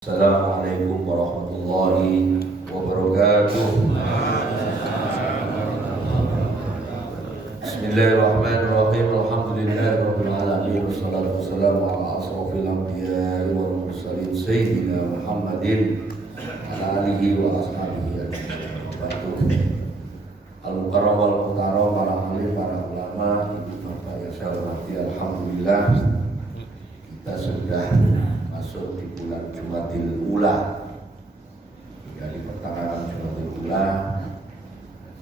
Assalamualaikum warahmatullahi wabarakatuh. Bismillahirrahmanirrahim. Alhamdulillahirabbil alamin. Wassalatu wassalamu ala asrofil anbiya'i wal mursalin sayyidina Muhammadin ala alihi wa ashabihi ajma'in. Al-mukarram wal mukarram, para alim, para ulama, ibu bapak yang saya hormati, alhamdulillah kita sudah masuk di bulan Jumadil Ula, dari pertengahan Jumadil Ula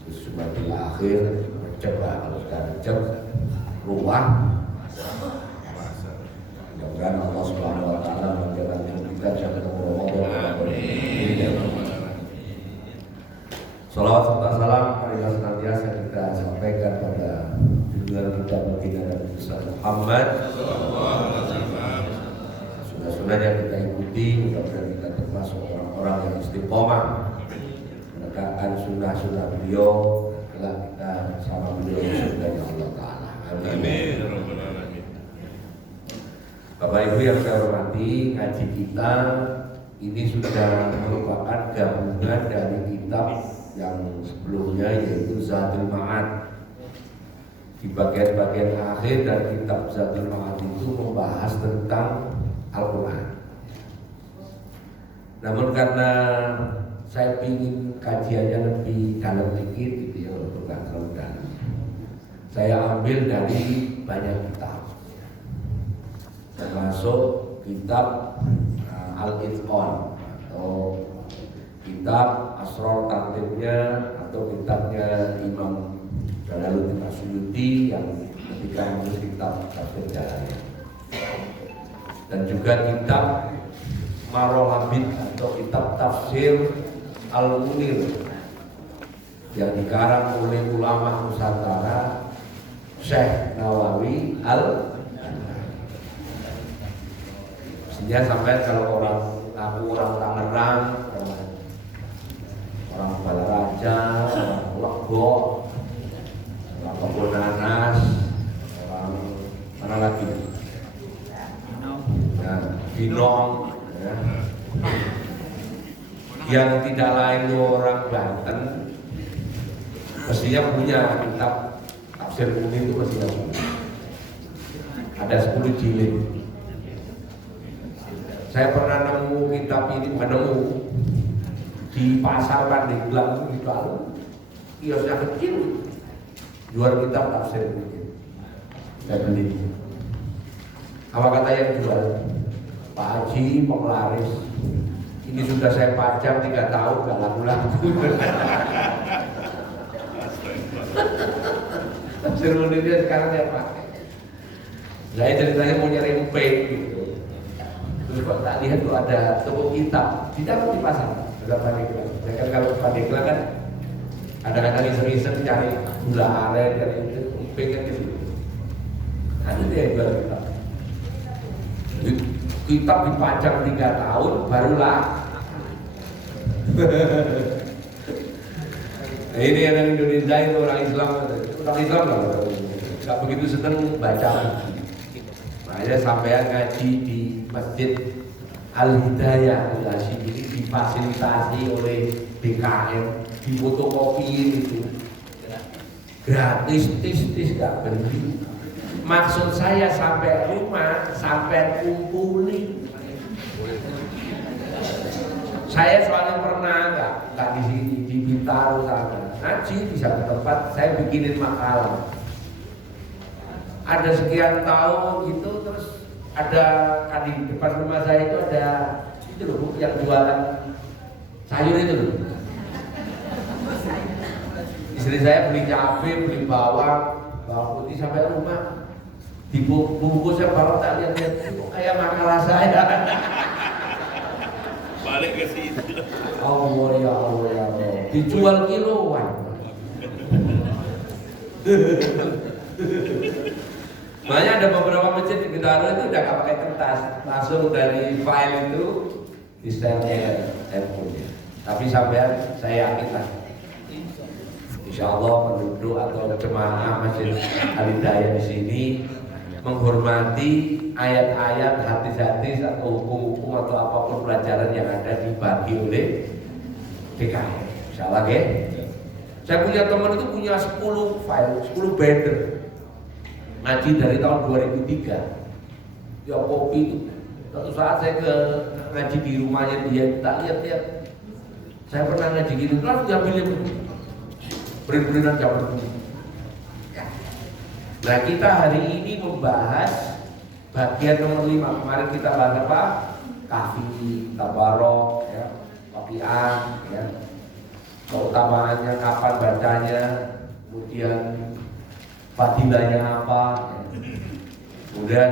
terus Jumadil Akhir, coba kalau sudah recep ruang. Mudah-mudahan Allah Subhanahu wa taala menjadikan kita sampai ke Ramadan. Salawat serta salam marilah senantiasa kita sampaikan pada junjungan kita baginda Nabi Muhammad. Sunnah-sunnahnya kita ikuti, mudah-mudahan kita termasuk orang-orang yang istiqomah menegakkan sunnah-sunnah beliau, kelak kita bersama beliau di surganya Allah Ta'ala. Amin. Bapak Ibu yang saya hormati, ngaji kita ini sudah merupakan gabungan dari kitab yang sebelumnya, yaitu Zadul Ma'ad. Di bagian-bagian akhir dari kitab Zadul Ma'ad itu membahas tentang Al-Quran. Namun karena saya ingin kajiannya lebih dalam dikit gitu ya, bukan terlalu dalam, saya ambil dari banyak kitab, termasuk kitab Al-Itqan atau kitab Asrar Tartibnya atau kitabnya Imam Jalaluddin Asyuyuti yang ketika menulis kitab Tafsir Jalalain, dan juga kitab Marolabid atau kitab Tafsir Al-Munir yang dikarang oleh ulama Nusantara Syekh Nawawi Sehingga sampai kalau orang Tangerang, orang Balaraja, orang Legok, orang Kebonanas, orang mana lagi? Binong ya, yang tidak lain orang Banten mestinya punya kitab Tafsir Munir, itu mestinya punya. Ada 10 jilid. Saya pernah nemu kitab ini, bukan nemu, di pasar Pandeglang di Palu, kiosnya kecil jual kitab Tafsir Munir. Saya beli. Apa kata yang jual? Pak Haji penglaris, ini sudah saya pajang 3 tahun gak laku-laku. Tafsir Munirnya sekarang saya pakai. Saya ceritanya mau nyari empe gitu. Terus kok tak lihat tuh ada toko kitab, tidak di pasar, dekat Pandeglang. Ya kan kalau Pandeglang kan kadang-kadang iseng-iseng cari gula aren, cari empe kan gitu. Ada dia yang jual kitab. Kitab dipajang 3 tahun barulah. Nah, ini orang Indonesia itu orang Islam lah, nggak begitu seneng baca. Makanya sampean ngaji di Masjid Al-Hidayah ini difasilitasi oleh BKM, difotokopiin itu gratis, tis nggak beli. Maksud saya sampai rumah, sampai kumpulin. Saya soalnya pernah nggak di sini, di Bintaro sana ngaji di satu tempat, saya bikinin makalah. Ada sekian tahun gitu, terus ada di depan rumah saya itu ada itu loh yang jualan sayur itu loh. Istri saya beli cabai, beli bawang putih sampai rumah. Di bungkusnya baru tak lihat-lihat, kok kayak makalah saya. Balik ke situ. Allah ya Allah, dijual kiloan. Makanya ada beberapa masjid di Bintaro itu udah gak pakai kertas, langsung dari file itu di setelnya handphonenya. Tapi sampai saya yakin lah, insya Allah penduduk atau jemaah Masjid Al-Hidayah di sini menghormati ayat-ayat, hadis-hadis atau hukum-hukum atau apapun pelajaran yang ada dibagi oleh DKM. Insyaallah ya. Saya punya teman itu punya 10 file, 10 binder ngaji dari tahun 2003. Ya kopi itu. Suatu saat saya ke ngaji di rumahnya dia, tak lihat-lihat. Saya pernah ngaji gitu, terus diambilnya berin-berinan zaman dulu. Nah kita hari ini membahas bagian nomor 5. Kemarin kita bahas apa? Kafi, tabarok, ya, waqi'ah, ya, keutamaannya, kapan bacanya, kemudian fadilahnya apa, ya. Kemudian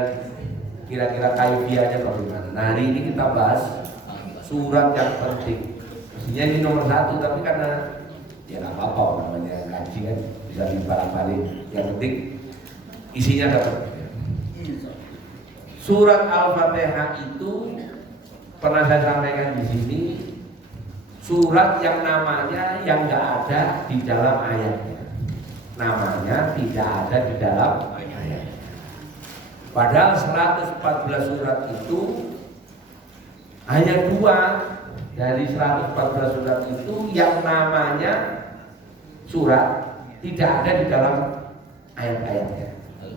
kira-kira kaifiahnya bagaimana. Nah hari ini kita bahas surat yang penting. Mestinya ini nomor 1, tapi karena ya nggak apa-apa namanya kaji kan bisa dibalik-balik. Yang penting isinya dapat. Surat Al-Fatihah itu pernah saya sampaikan di sini, surat yang namanya yang nggak ada di dalam ayatnya. Namanya tidak ada di dalam ayat. Padahal 114 surat itu hanya 2 dari 114 surat itu yang namanya surat tidak ada di dalam ayat-ayatnya.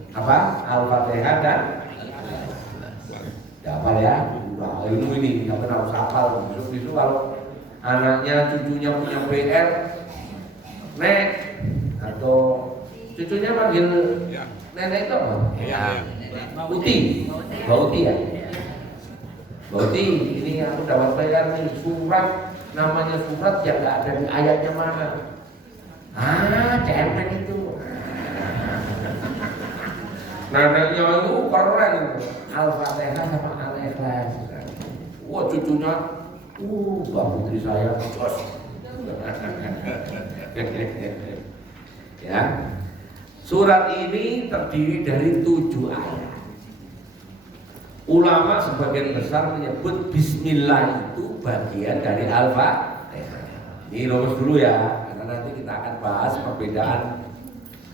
Apa? Al-Fatihah dan ya apa ya? Nah, ilmu ini nggak pernah harus hafal. Besok kalau anaknya, cucunya punya PR, Nek, atau cucunya panggil nenek itu apa? Ya. Uti, Bauti ya. Bauti, ini aku dapat bayar nih surat, namanya surat yang nggak ada di ayatnya mana? Cemen itu. Neneknya itu keren, Al-Fatihah sama Al-Ikhlas. Wah cucunya, Mbak Putri saya jos. Ya, surat ini terdiri dari 7 ayat. Ulama sebagian besar menyebut Bismillah itu bagian dari Al-Fatihah. Ini rumus dulu ya, karena nanti kita akan bahas perbedaan.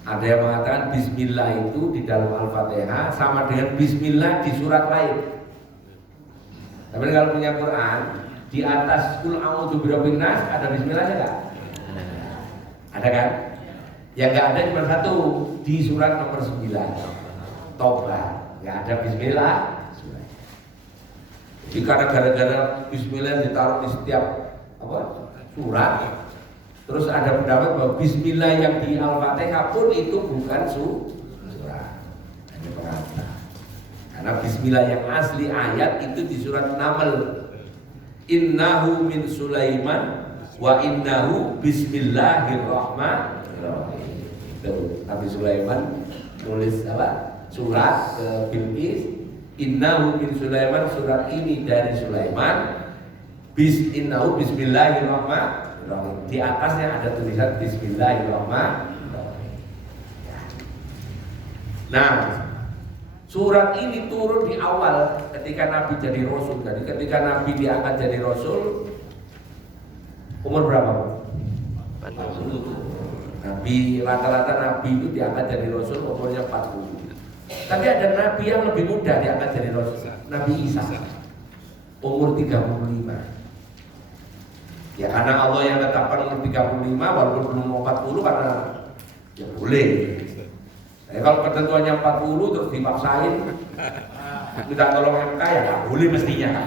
Ada yang mengatakan Bismillah itu di dalam Al-Fatihah sama dengan Bismillah di surat lain. Tapi kalau punya Quran, di atas Qul a'udzu birabbin nas ada Bismillahnya enggak? Ada kan? Yang enggak ada cuma 1 di surat nomor 9 Taubah, enggak ada Bismillah. Jadi karena gara-gara Bismillah ditaruh di setiap surat, terus ada pendapat bahwa Bismillah yang di Al-Fatihah pun itu bukan surat, hanya perantara. Karena Bismillah yang asli ayat itu di surat Naml. Innahu min Sulaiman wa innahu bismillahirrahmanirrahim. Itu Nabi Sulaiman nulis apa? Surat ke Bilqis. Innahu min Sulaiman, surat ini dari Sulaiman. Innahu bismillahirrahmanirrahim. Di atasnya ada tulisan bismillahirrahmanirrahim. Nah, surat ini turun di awal ketika Nabi jadi Rasul. Jadi ketika Nabi diangkat jadi Rasul, umur berapa? 40. Nabi, rata-rata Nabi itu diangkat jadi Rasul umurnya 40. Tapi ada Nabi yang lebih muda diangkat jadi Rasul, Nabi Isa, umur 35. Ya karena Allah yang tetapkan umur 35 walaupun belum 40 karena ya boleh. Kalau ketentuannya 40 terus dipaksain minta tolong MK ya nggak boleh mestinya.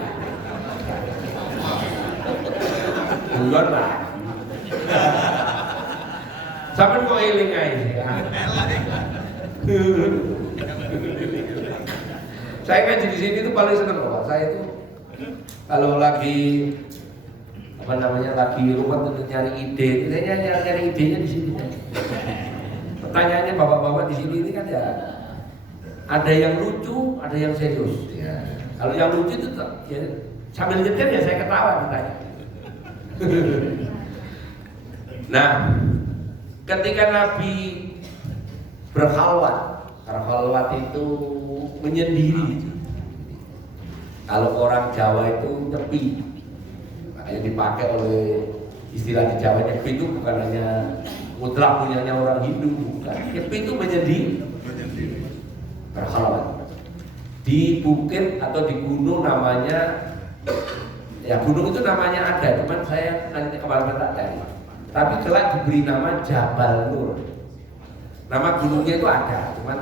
Bulan lah. Sampai kok eling aja. Saya ngaji di sini tuh paling seneng loh. Saya itu kalau lagi lagi rumah untuk nyari ide, saya nyari idenya di sini. Pertanyaannya bapak-bapak di sini ini kan ya ada yang lucu, ada yang serius. Ya. Kalau yang lucu itu ya, sambil nyetir ya saya ketawa ditanya. Nah, ketika Nabi berkhalwat, berkhalwat itu menyendiri. Kalau orang Jawa itu nyepi, makanya dipakai oleh istilah di Jawa nyepi itu bukan hanya mutlak punyanya orang Hindu, bukan. Nyepi itu menyendiri, berkhalwat. di bukit atau di gunung namanya, ya gunung itu namanya ada, cuman saya nanti kemarin tak cari. Tapi kelak diberi nama Jabal Nur. Nama gunungnya itu ada, cuman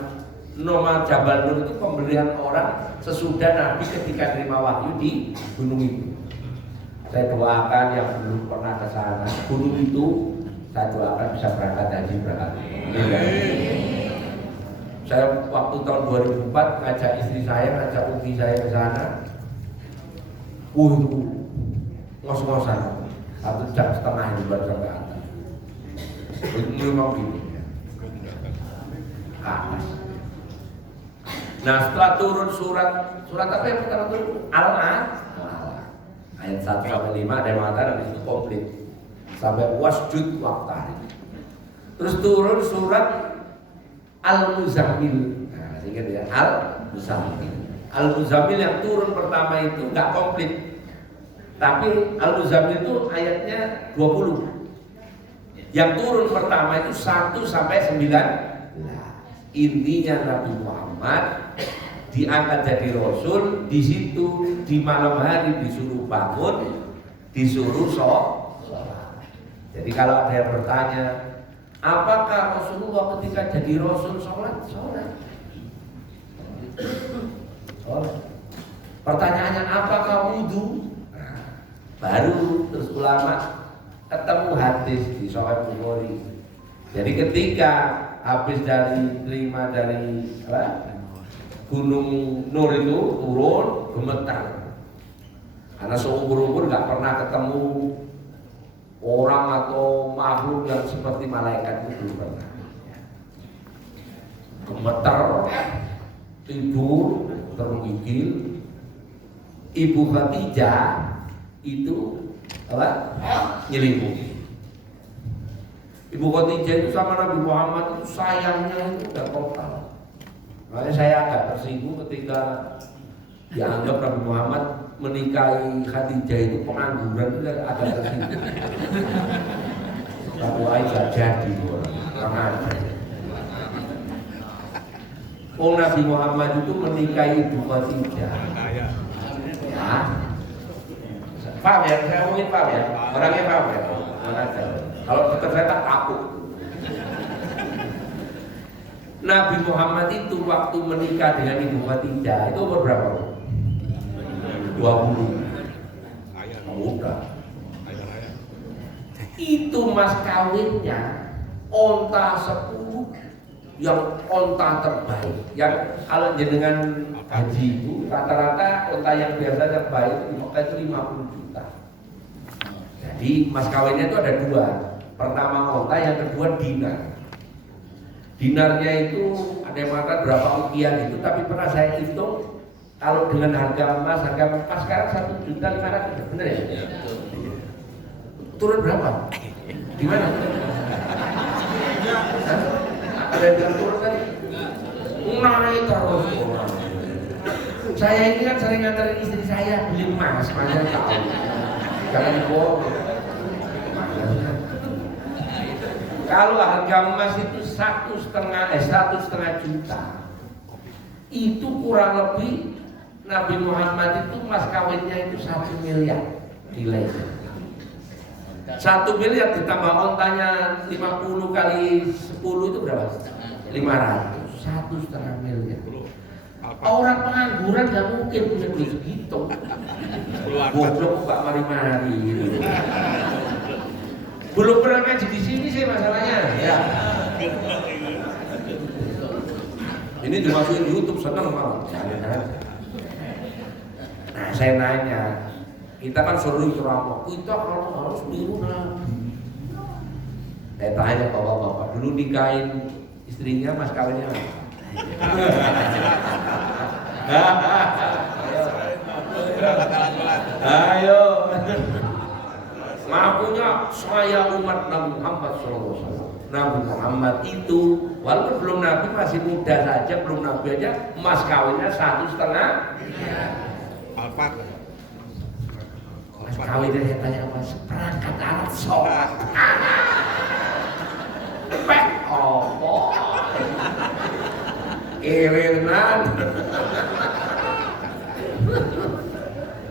nama Jabal Nur itu pemberian orang sesudah Nabi ketika terima wahyu di gunung itu. Saya doakan yang belum pernah ke sana, gunung itu saya doakan bisa berangkat haji, berangkat. Saya waktu tahun 2004 ngajak istri saya, ngajak umi saya ke sana. Itu ngos-ngosan 1,5 jam ini baru sampai atas. Memang gitu. Ke atas. Nah setelah turun surat apa yang pertama turun? Al-Alaq. Ayat 1 sampai 5 ada yang mengatakan itu komplit sampai wasjud waqtari. Terus turun surat Al-Muzammil. Nah, ingat ya, Al-Muzammil. Al-Muzammil yang turun pertama itu nggak komplit. Tapi Al-Muzammil itu ayatnya 20. Yang turun pertama itu 1 sampai 9. Nah, intinya Nabi Muhammad diangkat jadi Rasul, di situ di malam hari disuruh bangun, disuruh sholat. Jadi kalau ada yang bertanya, apakah Rasulullah ketika jadi Rasul sholat? Sholat. Pertanyaannya apakah wudhu? Nah, baru terus ulama ketemu hadis di Sahih Bukhari. Jadi ketika habis terima dari Gunung Nur itu turun gemetar. Karena seumur-umur nggak pernah ketemu orang atau makhluk yang seperti malaikat itu, belum pernah. Gemetar, tidur, tergigil. Ibu Khadijah itu nyelimuti. Ibu Khadijah itu sama Nabi Muhammad itu sayangnya itu udah total. Makanya saya agak tersinggung ketika dianggap Nabi Muhammad menikahi Khadijah itu pengangguran, itu agak tersinggung. Tapi Aisyah jadi orang. Nabi Muhammad itu menikahi Ibu Khadijah. Ya. Paham ya? Saya ngomongin paham ya? Orangnya paham ya? Kalau dekat saya tak takut. Nabi Muhammad itu waktu menikah dengan Ibu Khadijah itu umur berapa? 20. Muda. Itu mas kawinnya onta 10 yang onta terbaik. Yang kalau jenengan haji itu rata-rata onta yang biasa terbaik di Mekah itu 50 juta. Jadi mas kawinnya itu ada 2. Pertama onta, yang kedua dinar. Dinarnya itu ada yang mengatakan berapa ukian itu, tapi pernah saya hitung kalau dengan harga emas sekarang 1.500.000, benar ya? Turun berapa? Di mana? Ada yang bilang turun tadi? Naik terus. Saya ini kan sering nganterin istri saya beli emas, makanya tahu. Jangan dibohong. Kalau harga emas itu 1,5 juta, itu kurang lebih Nabi Muhammad itu mas kawinnya itu 1 miliar nilainya. 1 miliar ditambah ontanya 50 kali 10 itu berapa? 500. 1,5 miliar. Orang pengangguran gak mungkin punya duit segitu. Goblok gak mari-mari. Belum pernah ngaji di sini sih masalahnya. Ya. Ini dimasukin YouTube, seneng malah. Nah saya nanya, kita kan sering ceramah, kita kalau harus niru Nabi. Saya tanya bapak-bapak, dulu nikahin istrinya mas kawinnya apa? Ayo. Ngakunya saya umat Nabi Muhammad SAW. Nabi Muhammad itu walaupun belum Nabi, masih muda saja, belum Nabi aja mas kawinnya 1,5. Alfat. Mas kawinnya saya tanya apa? Seperangkat alat sholat. Pek opo? Kirinan.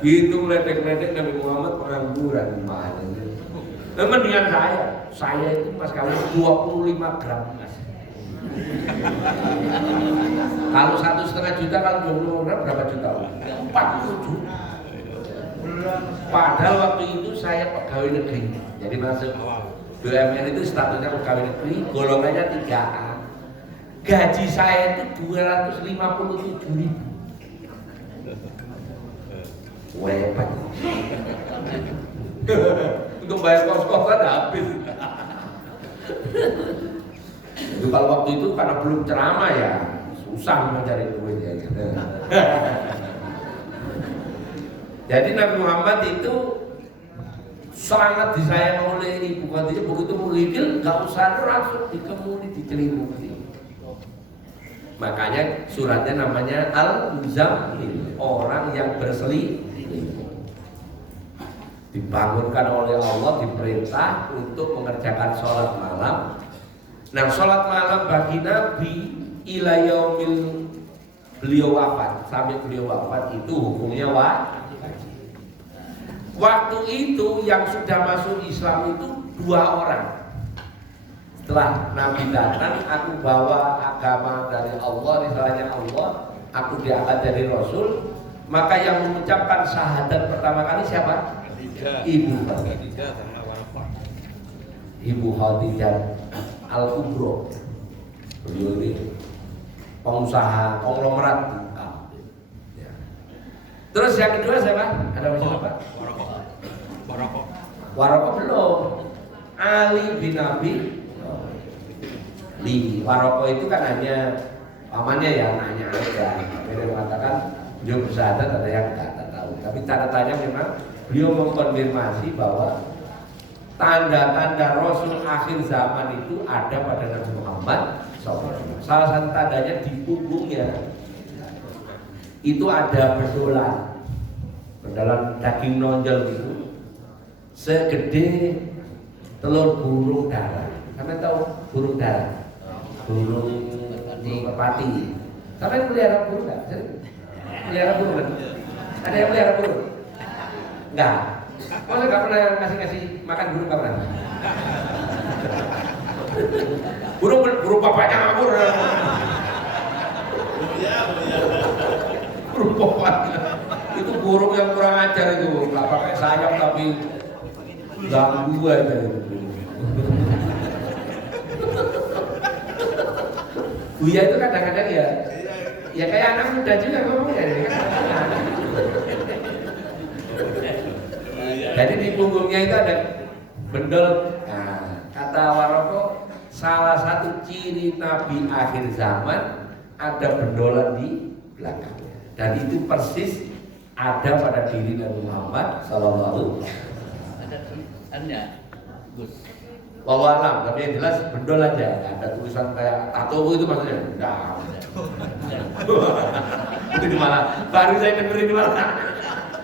Itu meledek-ledek Nabi Muhammad pengangguran gimana? Mendingan saya itu mas kawin 25 gram mas. Kalau 1,5 juta, kalau 20 gram berapa juta? 40 juta. Padahal waktu itu saya pegawai negeri, jadi masuk BUMN itu statusnya pegawai negeri, golongannya 3A. Gaji saya itu 257.000. Hebat. Untuk bayar kos-kosan habis. Itu kalau waktu itu karena belum ceramah ya susah mencari duit ya gitu. Jadi Nabi Muhammad itu sangat disayang oleh ibu Khadijah. Begitu menggigil nggak usah langsung dikemuli, dicelimuti. Makanya suratnya namanya Al-Muzammil, orang yang berselimut. Dibangunkan oleh Allah, diperintah untuk mengerjakan sholat malam. Nah, sholat malam bagi Nabi ila yaumil beliau wafat, sampai beliau wafat itu hukumnya wajib. Waktu itu yang sudah masuk Islam itu 2 orang. Setelah Nabi datang, aku bawa agama dari Allah, risalahnya Allah, aku diangkat jadi Rasul. Maka yang mengucapkan syahadat pertama kali siapa? Ibu Khadijah. Ibu Khadijah Al-Kubro. Beliau ini pengusaha konglomerat. Terus yang kedua siapa? Ada siapa? Waraqah belum. Ali bin Abi Li. Waraqah itu kan hanya pamannya ya, anaknya aja. Beliau mengatakan beliau bersyahadat, ada yang tidak tahu. Tapi catatannya memang beliau mengkonfirmasi bahwa tanda-tanda Rasul akhir zaman itu ada pada Nabi Muhammad SAW. Salah satu tandanya di punggungnya itu ada bendolan daging nonjol gitu, segede telur burung dara. Kalian tahu burung dara? Burung merpati. Kalian pelihara burung nggak? Pelihara burung kan? Ada yang pelihara burung? Enggak. Masa nggak pernah ngasih makan burung, nggak pernah? Burung bapaknya ngabur. Burung bapaknya. Itu burung yang kurang ajar itu, nggak pakai sayap tapi ganggu aja itu. Buya itu kadang-kadang ya kayak anak muda juga ngomongnya. Jadi di punggungnya itu ada bendol. Nah, kata Waraqah, salah satu ciri Nabi akhir zaman ada bendolan di belakangnya. Dan itu persis ada pada diri Nabi Muhammad Sallallahu Alaihi Wasallam. Wallahu alam, tapi yang jelas bendol aja, nggak ada tulisan kayak tato itu maksudnya. Enggak. Itu di mana? Baru saya dengerin di mana?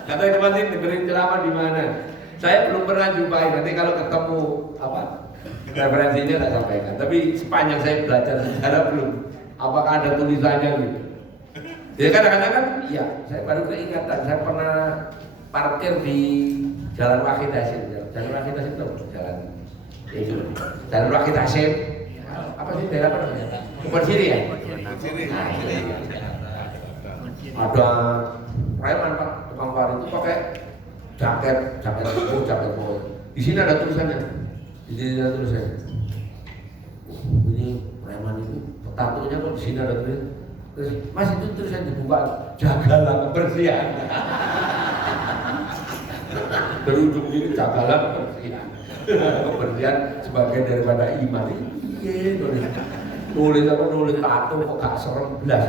Kata itu masih dengerin ceramah di mana? Saya belum pernah jumpai. Nanti kalau ketemu referensinya saya sampaikan. Tapi sepanjang saya belajar sejarah belum. Apakah ada tulisannya gitu? Ya kadang-kadang kan, iya. Saya baru keingatan. Saya pernah parkir di Jalan Wahid Hasyim. Jalan Wahid Hasyim itu jalan itu. Jalan Wahid Hasyim. Apa sih daerah apa namanya? Kebon Siri ya? Nah, ada preman Pak, tukang parkir itu pakai jaket polo. Di sini ada tulisannya. Di sini ada tulisannya. Ini preman itu tatonya kok di sini ada tulisan. Terus Mas itu tulisan dibuka, jagalah kebersihan. Berujung ini jagalah kebersihan. Kebersihan sebagai daripada iman. Iya, nulis tato kok gak serem belas.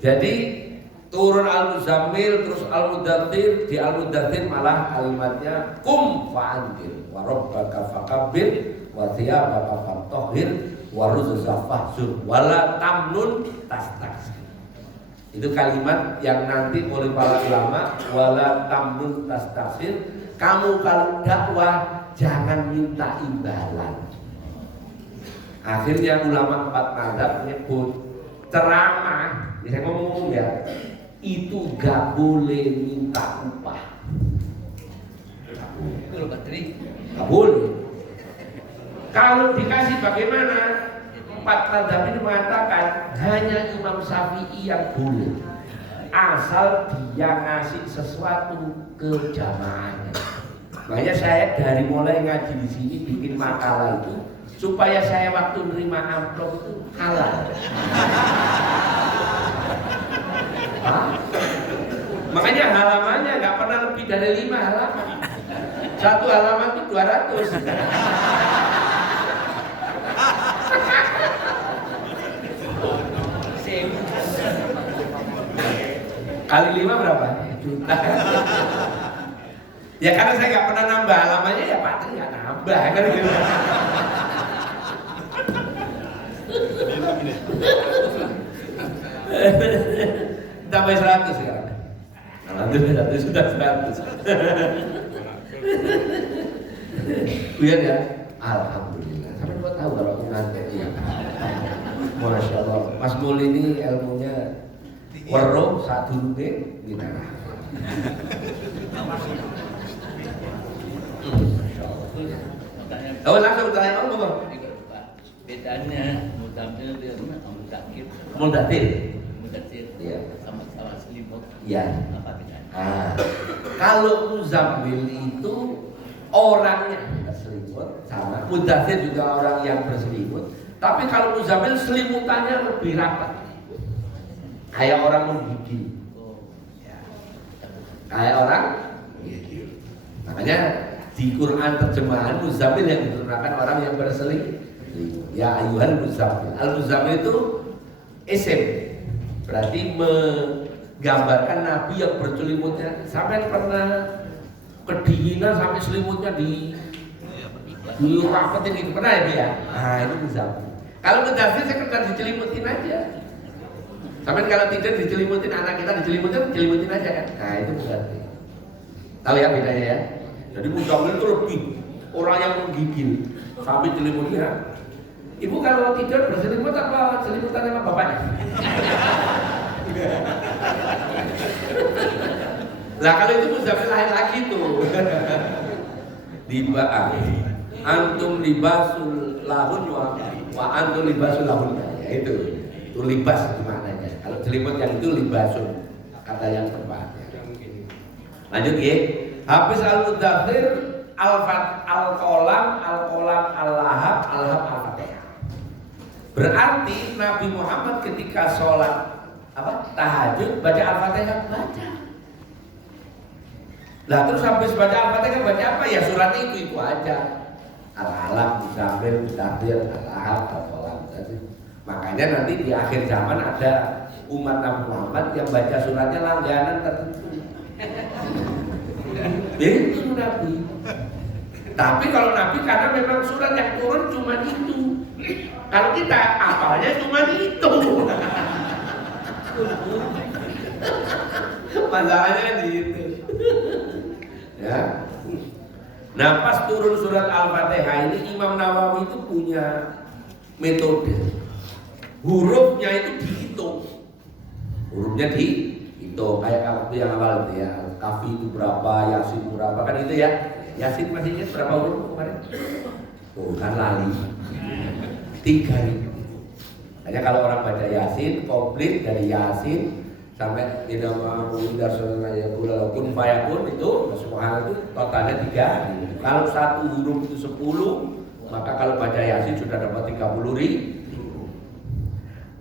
Jadi turun Al-Muzammil, terus Al-Mudaththir. Di Al-Mudaththir malah kalimatnya kum fa'andir wa rabbaka fakabbir wa thiyabaka fatahhir wa ruzza fahzur wala tamnun tastaksir. Itu kalimat yang nanti oleh para ulama, wala tamnun tastaksir. Kamu kalau dakwah jangan minta imbalan. Akhirnya ulama 4 mazhab menyebut ceramah, saya ngomong ya, itu gak boleh minta upah. Gak boleh. Kalau dikasih bagaimana? Empat mazhab ini mengatakan hanya Imam Syafi'i yang boleh, asal dia ngasih sesuatu ke jamaahnya. Makanya saya dari mulai ngaji di sini bikin makalah itu supaya saya waktu nerima amplop itu halal. Makanya halamannya nggak pernah lebih dari 5 halaman. Satu halaman itu 200. Kali 5 berapa? Juta. Ya karena saya nggak pernah nambah halamannya, ya Pak Tri nggak nambah kan gitu. Tambah 100 sekarang. Alhamdulillah sudah 100. Lihat ya, alhamdulillah. Sampai gua tahu kalau aku ngantek ya. Masya Allah. Mas Mul ini ilmunya weruh satu deh gimana? Oh langsung tanya apa bang? Bedanya mutatil dengan mutakhir. Mudatil. Mudatil. Iya. Sama-sama selimut. Iya. Apa bedanya? Kalau muzammil itu orangnya berselimut, sama mudathir juga orang yang berselimut. Tapi kalau muzammil selimutannya lebih rapat, kayak orang menggigil. Ya. Kayak orang menggigil. Makanya di Quran terjemahan muzammil yang diterjemahkan orang yang berselimut. Ya ayuhal muzammil. Al muzammil itu isim, berarti gambarkan Nabi yang berselimutnya. Sampai pernah kedinginan sampai selimutnya dirapetin gitu, pernah ya dia? Nah itu muzammil. Kalau mudathir sekedar dicelimutin aja. Sampai kalau tidur dicelimutin, anak kita dicelimutin aja kan. Nah itu mudathir. Tahu ya bedanya ya? Jadi muzammil itu lebih orang yang menggigil sampai celimutnya. Ibu kalau tidur berselimut apa selimutan sama bapaknya? Lah kalau itu muzammil lain lagi tuh. Antum libasul lahun wa antum libasul lahun. Ya itu libas itu maknanya. Kalau selimut yang itu libasun, kata yang tepat. Lanjut ya. Habis al-mudathir al-qalam al-lahab al-fatihah. Berarti Nabi Muhammad ketika sholat tahajud baca al-fatihah, baca. Lah terus habis baca al-fatihah baca apa? Ya surat itu aja. Al-alaq, muzammil, mudathir, al-lahab, al-qalam. Makanya nanti di akhir zaman ada umat Nabi Muhammad yang baca suratnya langganan tertentu. Itu Nabi. Tapi kalau Nabi karena memang surat yang turun cuma itu. Kalau kita apalnya cuma itu. Masalahnya kan gitu. Ya. Nah pas turun surat Al-Fatihah ini Imam Nawawi itu punya metode. Hurufnya itu dihitung. Hurufnya dihitung kayak waktu yang awal itu ya. Kafi itu berapa, Yasin berapa kan itu ya. Yasin masih ingat berapa huruf kemarin? Oh kan lali. 3.000. Hanya kalau orang baca Yasin komplit dari Yasin sampai tidak mau dasarnya kun fayakun itu subhanallah itu totalnya 3.000. Kalau satu huruf itu 10, maka kalau baca Yasin sudah dapat 30.000.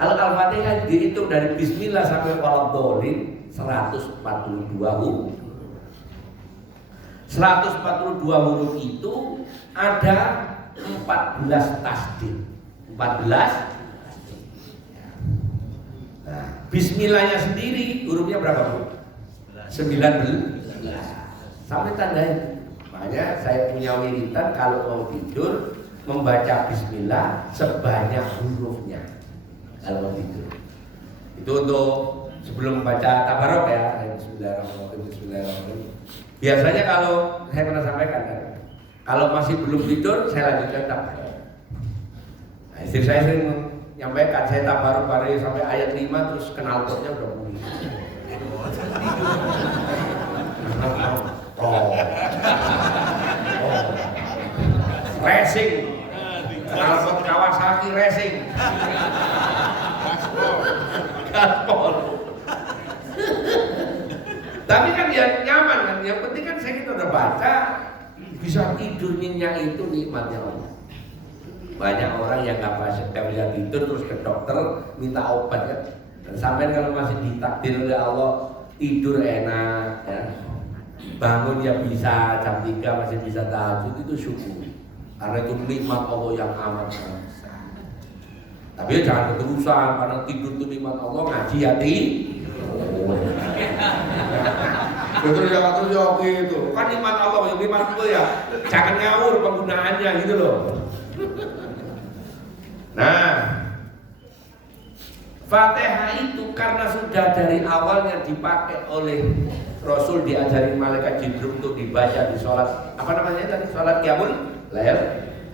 Al-Fatihah dihitung dari bismillah sampai waladhdallin 142 huruf. 142 huruf itu ada 14 tasdid. 14. Nah, bismillahnya sendiri hurufnya berapa, Bu? 19. Sampai tandanya. Makanya saya punya wiridan kalau mau tidur membaca bismillah sebanyak hurufnya. Kalau mau tidur. Itu untuk sebelum baca tabarok ya. Bismillahirrahmanirrahim. Biasanya kalau saya pernah sampaikan kan, kalau masih belum tidur saya lanjutkan tabarok. Nah, istri saya sering nyampaikan saya tabaruk sampai ayat 5 terus kenal potnya udah bunyi. Racing. Kenal pot Kawasaki racing. Gaspol. Tapi kan ya nyaman kan, yang penting kan saya kita udah baca, bisa tidur nyenyak itu nikmatnya Allah. Banyak orang yang nggak bisa tidur terus ke dokter minta obat ya. Dan sampai kalau masih ditakdir oleh Allah tidur enak ya, bangun ya bisa jam 3 masih bisa tahajud, itu syukur. Karena itu nikmat Allah yang amat besar. Tapi jangan keterusan, karena tidur itu nikmat Allah, ngaji hati. Betul ya, betul ya, gitu. Kan nikmat Allah, yang nikmat itu ya jangan ngawur penggunaannya gitu loh. Nah, Fatihah itu karena sudah dari awalnya dipakai oleh Rasul, diajarin malaikat Jibril untuk dibaca di sholat, apa namanya tadi, sholat qiyamul lail,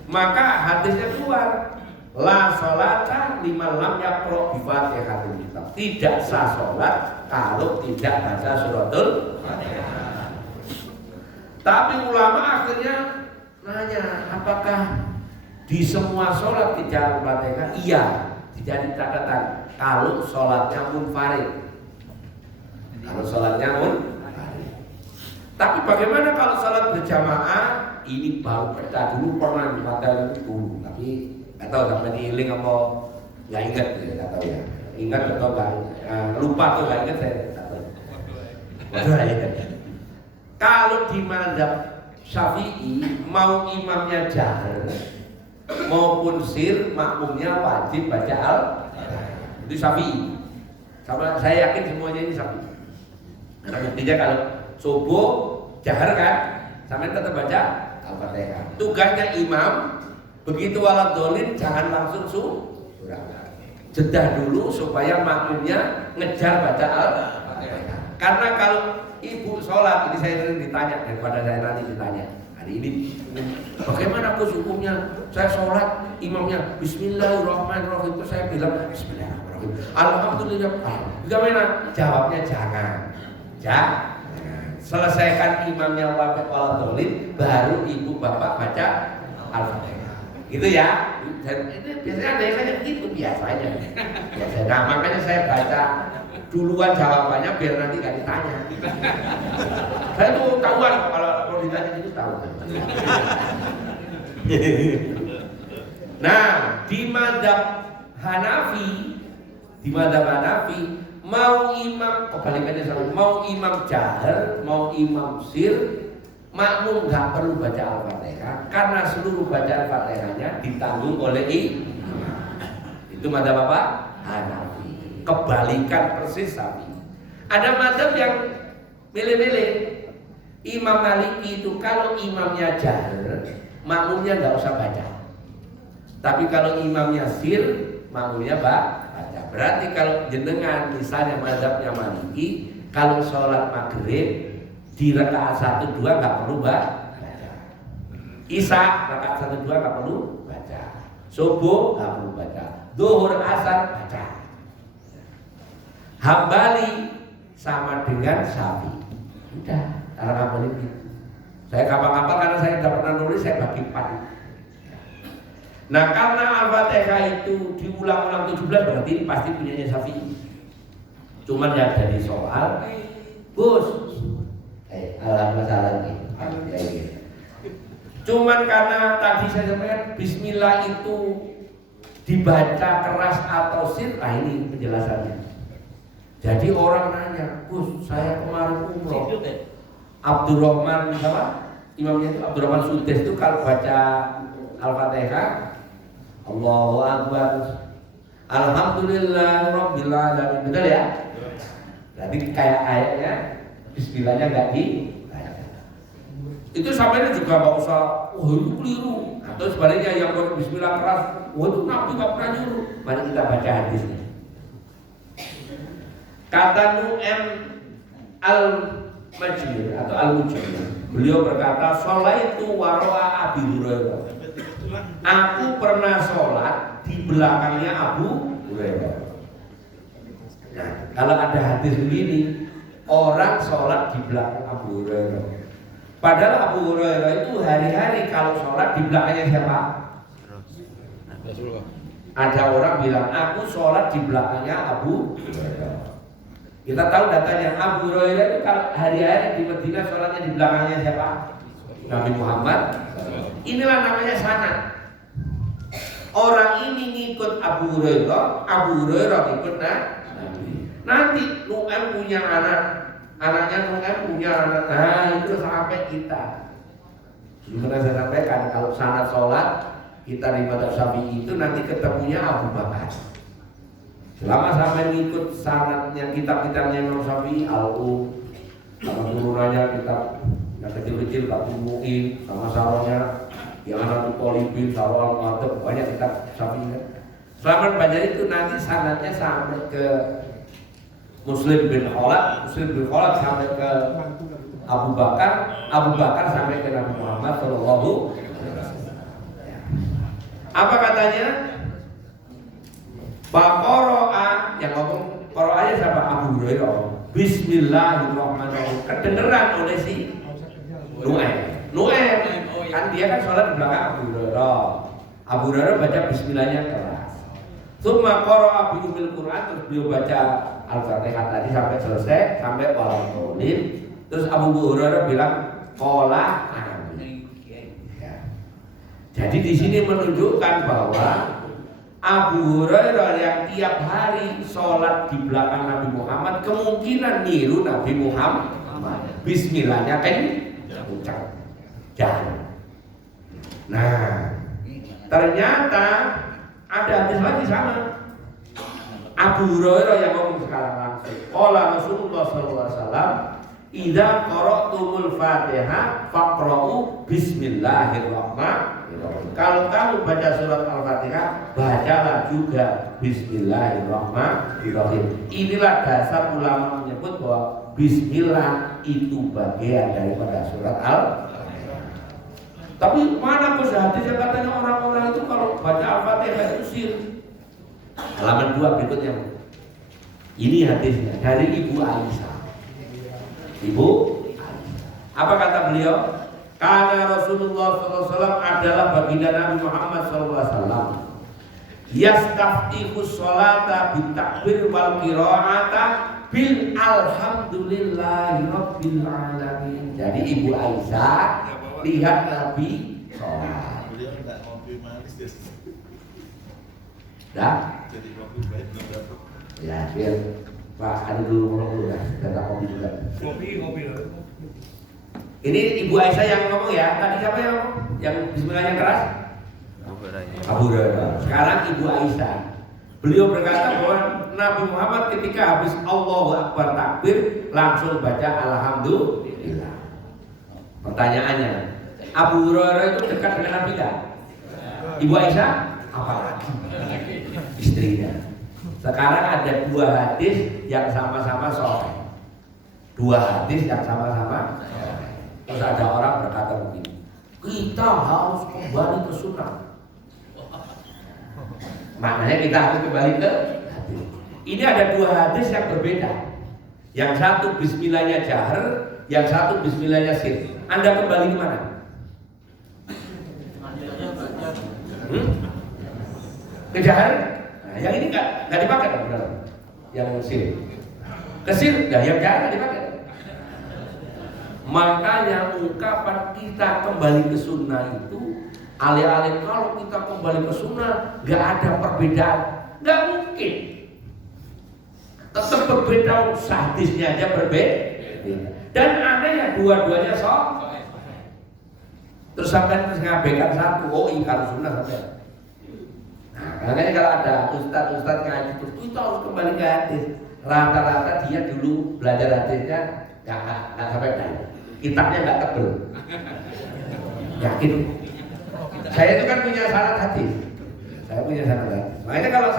maka hadisnya keluar, la sholata liman lam yaqra bi Fatihatil kitab. Tidak sah sholat kalau tidak baca suratul Fatihah. Tapi ulama akhirnya nanya, apakah di semua sholat tidak Fatihah? Iya, dijadi catatan kalau sholatnya munfarid. Kalau sholatnya munfarid. Tapi bagaimana kalau sholat berjamaah? Ini baru pecah dulu, pernah di Fatihah itu dulu. Tapi nggak tahu sampai diiling apa nggak ingat ya, nggak tahu ya. Ingat atau nggak lupa atau nggak ingat saya nggak tahu. Kalau di mazhab Syafi'i mau imamnya jahar maupun sir, makmumnya wajib baca Al-Fatihah. Itu Syafi'i. Sama saya yakin semuanya ini Syafi'i. Karena buktinya kalau subuh jahar kan, sampai tetap baca Al-Fatihah. Tugasnya imam begitu waladolin jangan langsung surah. Jeda dulu supaya makmumnya ngejar baca Al-Fatihah. Karena kalau ibu sholat, ini saya sering ditanya, daripada saya nanti ditanya hari ini, bagaimana Gus hukumnya? Saya sholat imamnya Bismillahirrahmanirrahim, itu saya bilang Bismillahirrahmanirrahim, Alhamdulillah. Bagaimana? Jawabnya jangan. Selesaikan imamnya waladolin, baru ibu bapak baca Al-Fatihah. Gitu ya. Dan itu biasanya ada yang kayak gitu biasanya. Biasanya. Nah, makanya saya baca duluan jawabannya biar nanti gak ditanya. Saya tuh tahuan kalau ditanya itu tahu. Nah, di mazhab Hanafi, mau imam kebalikannya sama, mau imam jahar, mau imam sir, makmum nggak perlu baca Al-Fatihah karena seluruh bacaan Fatihahnya ditanggung oleh imam. Itu mazhab apa? Hanafi. Kebalikan persis Syafi'i. Ada mazhab yang milih-milih. Imam Maliki itu kalau imamnya jahar, makmumnya nggak usah baca. Tapi kalau imamnya sir, makmumnya baca. Berarti kalau jenengan misalnya mazhabnya Maliki, kalau sholat maghrib di rakaat 1, 2 nggak perlu baca. Isya rakaat 1, 2 nggak perlu baca. Subuh nggak perlu baca. Zuhur, asar baca. Hambali sama dengan Syafi'i. Udah, cara ngapalin gitu. Saya kapal-kapal karena saya tidak pernah nulis, saya bagi 4. Nah, karena Al-Fatihah itu diulang-ulang 17 berarti ini pasti punyanya Syafi'i. Cuman yang jadi soal, Gus, alhamdulillah lagi. Cuman karena tadi saya sampaikan Bismillah itu dibaca keras atau sir, nah ini penjelasannya. Jadi orang nanya, Gus, saya kemarin umroh, Abdurrahman sama imamnya itu Abdurrahman Sudes itu kalau baca Al-Fatihah, Allahu Akbar, Alhamdulillahirabbil alamin, betul ya? Berarti kayak ayatnya Bismillahnya nggak dibaca. Itu sampai juga nggak usah, itu keliru. Atau sebaliknya yang buat Bismillah keras, itu Nabi nggak pernah nyuruh. Mari kita baca hadisnya. Kata Nu'aim al-Majmir atau al-Mujmir, beliau berkata, "Sholaitu wara'a Abi Hurairah." Aku pernah sholat di belakangnya Abu Hurairah. Nah, kalau ada hadis begini, orang sholat di belakang Abu Hurairah. Padahal Abu Hurairah itu hari-hari kalau sholat di belakangnya siapa? Ada orang bilang, aku sholat di belakangnya Abu Hurairah. Kita tahu datanya Abu Hurairah itu kalau hari-hari di Madinah sholatnya di belakangnya siapa? Nabi Muhammad. Inilah namanya sanad. Orang ini ngikut Abu Hurairah, Abu Hurairah ngikut Nabi. Nanti Nu'aim punya anak, anaknya Nu'aim punya anak. Nah itu sampai kita. Sebenarnya saya sampaikan kalau sanad sholat kita di madzhab Syafi'i itu nanti ketemunya Abu Bakar. Selama sampai ngikut sanadnya kitab-kitabnya Imam Syafi'i, Al-Um, sama turunannya kitab yang kecil-kecil, Fathul Mu'in, sama saronya yang anak Polibin, Sarwal, Mantep, banyak kitab Syafi'i kan. Selama baca itu nanti sanadnya sampai ke Muslim bin Khalad, Muslim bin Khalad sampai ke Abu Bakar, Abu Bakar sampai ke Nabi Muhammad Sallallahu. Apa katanya? Baqara'ah, yang ngomong Qur'annya siapa? Abu Hurairah. Bismillahirrahmanirrahim. Kedengeran oleh si Nu'aim. Kan dia kan sholat di belakang Abu Hurairah. Abu Hurairah baca Bismillahnya keras. Tsumma qara'a bi umil Qur'an, terus beliau baca Al-Fatihah tadi sampai selesai, sampai walaqulin. Terus Abu Hurairah bilang qala amin. Ya. Jadi di sini menunjukkan bahwa Abu Hurairah yang tiap hari sholat di belakang Nabi Muhammad kemungkinan niru Nabi Muhammad. Bismillahnya kan ucap jangan. Nah, ternyata ada hadis lagi sama. Abu Hurairah yang ngomong sekarang langsung. Qala Rasulullah sallallahu alaihi wasallam, "Idza qara'tumul Fatihah faqra'u bismillahirrahmanirrahim." Kalau kamu baca surat Al-Fatihah, bacalah juga bismillahirrahmanirrahim. Inilah dasar ulama menyebut bahwa bismillah itu bagian daripada surat Al-Fatihah. Tapi mana hadis yang katanya orang-orang itu kalau baca Al-Fatihah itu syirik. Halaman 2 berikutnya. Ini hadisnya dari Ibu Aisyah. Ibu Aisyah. Apa kata beliau? Karena Rasulullah SAW adalah baginda Nabi Muhammad SAW. Yastaftihu sholata bitakbir wal qira'ata bil alhamdulillahi rabbil alamin. Jadi Ibu Aisyah lihat Nabi sholat. Beliau enggak ngopi manis ya. Dah? Jadi ngopi baik enggak dapat. Ya, biar Pak adu dulu dulu ya, kita kopi juga. Kopi. Ini Ibu Aisyah yang ngomong ya. Tadi siapa yang ngomong? Yang bismillahnya keras? Abu Hurairah. Sekarang Ibu Aisyah. Beliau berkata bahwa Nabi Muhammad ketika habis Allahu Akbar takbir langsung baca Alhamdulillah. Pertanyaannya, Abu Hurairah itu dekat dengan Nabi kan? Ibu Aisyah? Apalagi istrinya. Sekarang ada 2 hadis yang sama-sama sahih. 2 hadis yang sama-sama sahih. Terus ada orang berkata begini, kita harus kembali ke sunnah. Maknanya kita harus kembali ke hadis. Ini ada 2 hadis yang berbeda. Yang satu bismillahnya jahar, yang satu bismillahnya sir. Anda kembali ke mana? Ke jahar? Nah, yang ini nggak dipakai kan benar? Yang sir. Ke sir, ya yang jahar nggak dipakai. Makanya ungkapan kita kembali ke sunnah itu alih-alih kalau kita kembali ke sunnah nggak ada perbedaan, nggak mungkin. Tetap berbeda, hadisnya aja berbeda. Dan anehnya dua-duanya sahih. Terus sampai ngabaikan satu, oh ingkar sunnah sampai. Nah, makanya kalau ada ustadz ngaji itu kita harus kembali ke hadis. Rata-rata dia dulu belajar hadisnya nggak sampai dari. Kitabnya nggak tebel. Yakin? Saya itu kan punya syarat hadis. Saya punya syarat hadis. Makanya kalau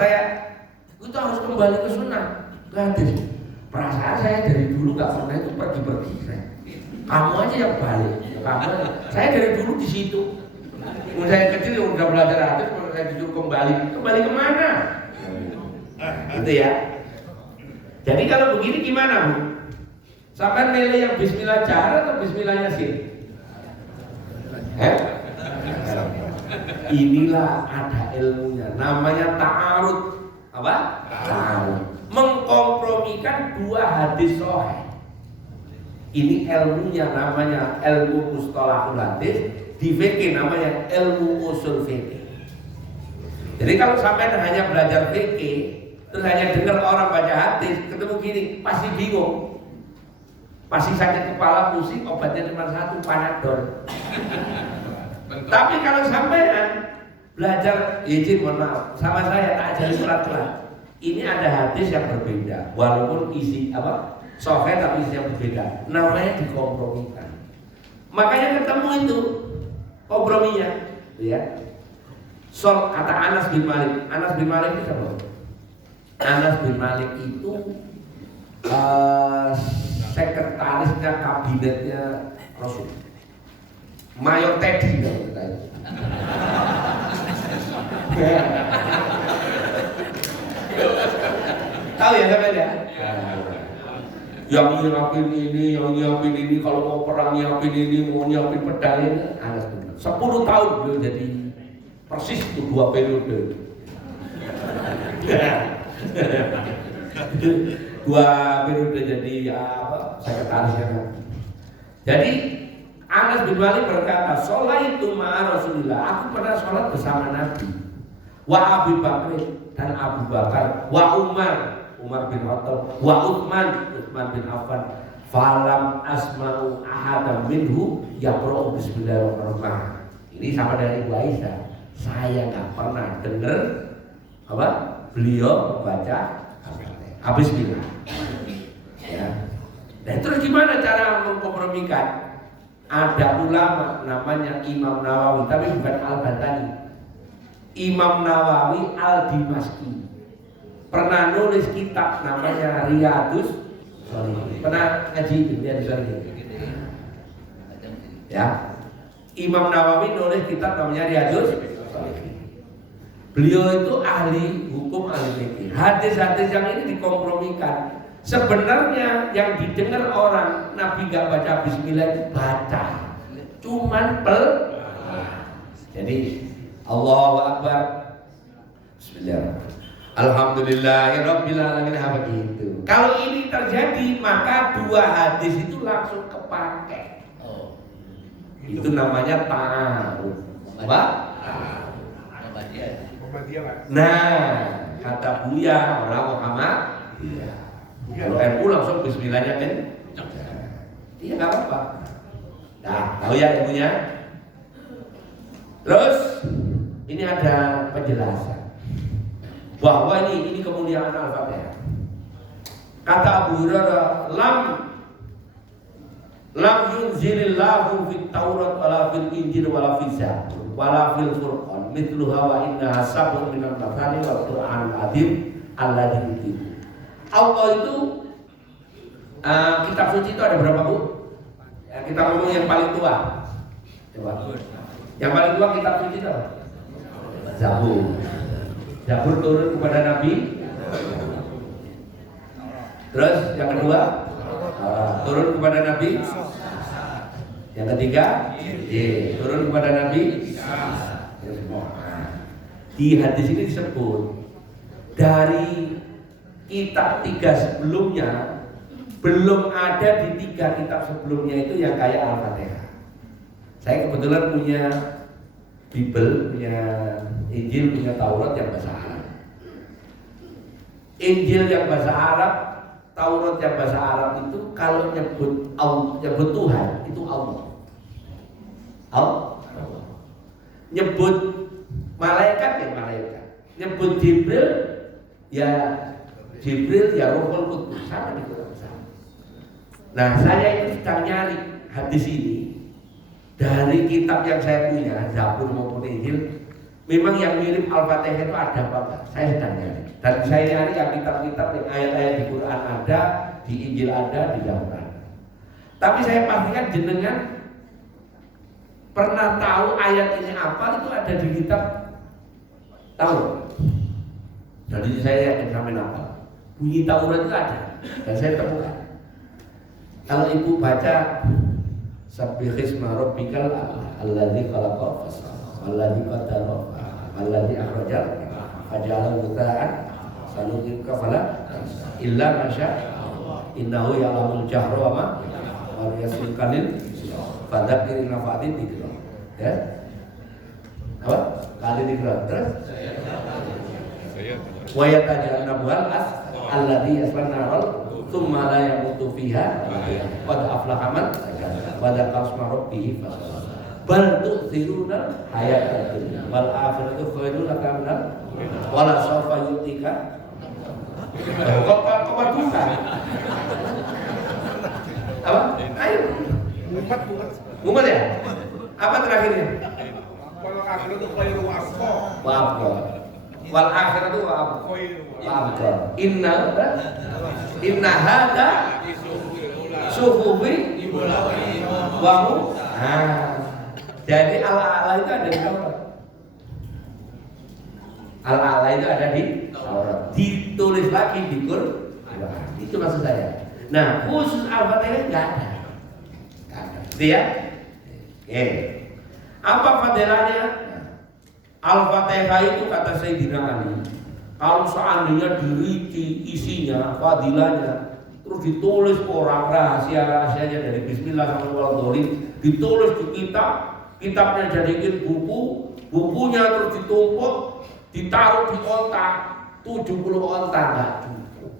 kita harus kembali ke sunnah, ke hadis. Perasaan saya dari dulu nggak pernah itu pergi-pergi. Kamu aja yang balik. Saya dari dulu di situ. Saya kecil udah belajar hadis. saya disuruh kembali kemana? Itu ya. Jadi kalau begini gimana Bu? Sampai milih yang Bismillah Jahar atau Bismillah Yasin? Inilah ada ilmunya, namanya ta'arud. Apa? Ta'arud. Mengkompromikan dua hadis sahih. Ini ilmunya namanya ilmu mustalahul hadis, di fikih namanya ilmu usul fikih. Jadi kalau sampai hanya belajar fikih, terus hanya dengar orang baca hadis, ketemu gini, pasti bingung. Pasti sakit kepala, pusing, obatnya cuma satu, Panadol. Tapi kalau sampean belajar, izin mohon maaf, sama saya tak ajari pelan-pelan. Ini ada hadis yang berbeda, walaupun isi apa sahih tapi isi yang berbeda. Namanya dikompromikan. Makanya ketemu itu komprominya, ya. Kata Anas bin Malik. Anas bin Malik itu siapa? Anas bin Malik itu sekretarisnya kabinetnya Rasul. Mayor Teddy kalau kita itu. Tahu ya sampai ya? Yang nyiapin ini, kalau mau perang nyiapin ini, mau nyiapin pedang ini, Anas bin Malik. 10 tahun beliau jadi persis itu 2 periode. 2 periode jadi sekretarisnya. Jadi Anas bin Malik berkata, "Sholaitu ma'a Rasulillah." Aku pernah sholat bersama Nabi. Wa Abu Bakar dan Abu Bakar, wa Umar bin Khattab, wa Utsman bin Affan. Falam asma'u ahadam minhu yaqra'u bismillahirrahmanirrahim. Ini sama dari Ibu Aisyah. Saya nggak pernah dengar beliau membaca Bismillah. Ya. Dan terus gimana cara mengkompromikan? Ada ulama namanya Imam Nawawi, tapi bukan Al-Bantani. Imam Nawawi Al-Dimashqi pernah nulis kitab namanya Riyadus Shalihin. Pernah ngaji Riyadus Shalihin? Ya. Imam Nawawi nulis kitab namanya Riyadus Shalihin. Beliau itu ahli hukum, ahli fikih. Hadis-hadis yang ini dikompromikan. Sebenarnya yang didengar orang Nabi gak baca Bismillah itu baca, cuman Jadi Allahu Akbar, Bismillah, Alhamdulillahirabbil alamin, apa gitu. Kalau ini terjadi maka 2 hadis itu langsung kepake. Itu namanya ta'arud. Apa? Nah, kata Buya orang Muhammad. Iya. Kalau NU langsung Bismillahnya kan? Iya nggak apa-apa. Nah, tahu ya ilmunya. Terus ini ada penjelasan bahwa ini kemuliaan Al-Fatihah. Kata Abu Hurairah, lam yunzilillahu fit Taurat wala fil Injil wala fil Zabur wala fil Furqan mithluha wa innaha sab'un minal mathani wal Qur'anul azim alladzi yutibu. Allah itu kitab suci itu ada berapa Bu? Ya, kita ngomong yang paling tua. Coba. Yang paling tua kitab suci itu apa? Zabur. Zabur turun kepada Nabi. Terus yang kedua turun kepada Nabi. Yang ketiga turun kepada Nabi. Di hadis ini disebut dari kitab 3 sebelumnya belum ada di 3 kitab sebelumnya itu yang kayak Al-Fatihah. Saya kebetulan punya Bible, punya Injil, punya Taurat yang bahasa Arab. Injil yang bahasa Arab, Taurat yang bahasa Arab itu kalau nyebut Tuhan itu Allah. Nyebut malaikat ya malaikat. Nyebut Jibril ya Ruhul Qudus, sama di Quran sama. Nah, saya itu sedang nyari hadis ini dari kitab yang saya punya, Zabur maupun Injil. Memang yang mirip Al-Fatihah itu ada apa enggak? Saya sedang nyari. Dan saya nyari yang kitab-kitab yang ayat-ayat di Quran ada, di Injil ada, di Zabur ada. Tapi saya pastikan jenengan pernah tahu ayat ini apa, itu ada di kitab Tahu? Jadi saya yakin sampai apa? Bunyi Taurat itu ada dan saya temukan. Kalau ibu baca Sabbihisma rabbikal a'la alladzi khalaqa fasawwa alladzi qaddara alladzi akhraja faja'alahu ghuta'an sanuqika fala illa ma syaa innahu ya'lamul jahra wa ma yasirka lil fadzakir nafatin dzikra. Ya. Apa? Kali dzikra. Terus wa yatajannabuhal alladzi yaslan naral tsumma la yamutu fiha qad aflaha man wa dzakara isma rabbih fasalla bal tu'thiruna hayatad dunya wal akhiratu khairun laka minal wala sawfa yu'tika kok bukan apa? Ayo mumet ya? Apa terakhirnya? Wal akhiratu khairu wa abqa. Wal akhiratu wa abqa. Inna hada suhubi wa mu. Jadi ala-ala itu ada di Taurat. Ala-ala itu ada di Taurat. Ditulis lagi di Quran. Itu maksud saya. Nah, khusus Al-Fatihah enggak ada. Gitu ya? Oke. Apa fadilahnya? Al-Fatihah itu kata Sayyidina Ali, kalau seandainya dirinci isinya, fadilahnya, terus ditulis orang rahasia-rahasianya dari Bismillah sampai Waladhdallin, ditulis di kitab, kitabnya jadikan buku, bukunya terus ditumpuk, ditaruh di onta, 70 onta nggak cukup.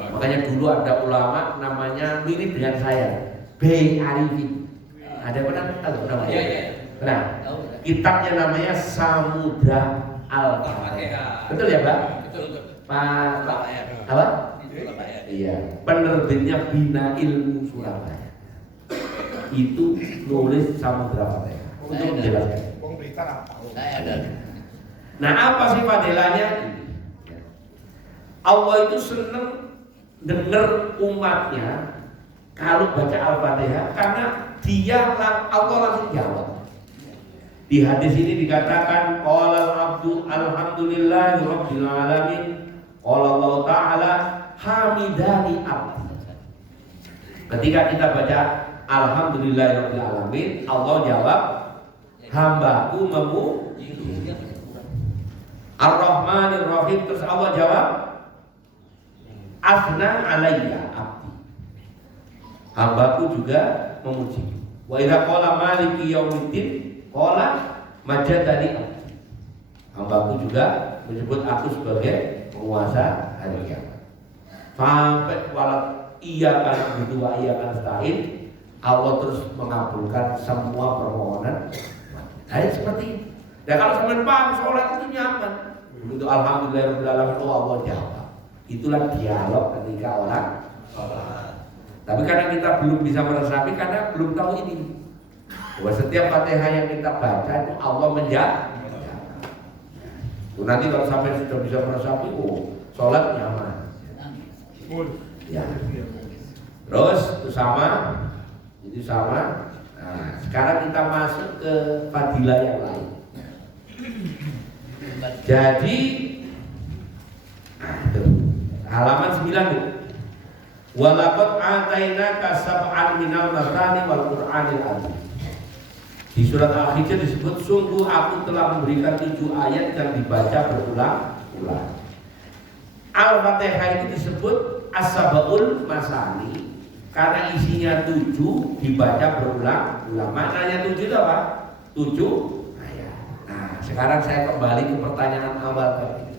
Makanya dulu ada ulama namanya mirip dengan saya, B. Arifin. Ada pernah tahu namanya? Iya. Nah, kitabnya namanya Samudra Al-Fatihah. Betul ya, Pak? Betul. Pak Surabaya. apa? Surabaya. Iya, penerbitnya Bina Ilmu Surabaya. Itu nulis Samudra Fatihah untuk menjelaskan. Wong Blitar apa? Saya ada. Nah, apa sih fadilahnya? Allah itu senang dengar umatnya kalau baca Al-Fatihah karena Allah langsung jawab. Di hadis ini dikatakan qala al-abdu alhamdulillahi rabbil alamin. Qala Allah taala hamidani abdi. Ketika kita baca alhamdulillahi rabbil alamin, Allah jawab hambaku memuji. Ar-Rahmanir Rahim, terus Allah jawab asna alayya abdi. Hambaku juga memuji. Wa idza qala maliki yaumiddin qala majadani abdi. Hambaku juga menyebut aku sebagai penguasa hari kiamat. Sampai walat iya kan berdua iya kan stain, Allah terus mengabulkan semua permohonan. Nah, seperti itu. Dan kalau sampai paham sholat itu nyaman. Begitu alhamdulillah Allah jawab. Itulah dialog ketika orang sholat. Tapi karena kita belum bisa meresapi karena belum tahu ini. Bahwa setiap Fatihah yang kita baca itu Allah menjawab. Nanti kalau sampai sudah bisa meresapi, sholat nyaman. Ya. Terus itu sama. Nah, sekarang kita masuk ke fadilah yang lain. Jadi halaman 9 walaqad atainaka sab'an minal masani wal qur'anil azim. Di surat Al-Hijr disebut sungguh aku telah memberikan 7 ayat yang dibaca berulang-ulang. Al-Fatihah itu disebut as-sab'ul masani karena isinya 7 dibaca berulang-ulang. Maknanya 7 itu apa? 7 ayat. Nah, sekarang saya kembali ke pertanyaan awal tadi.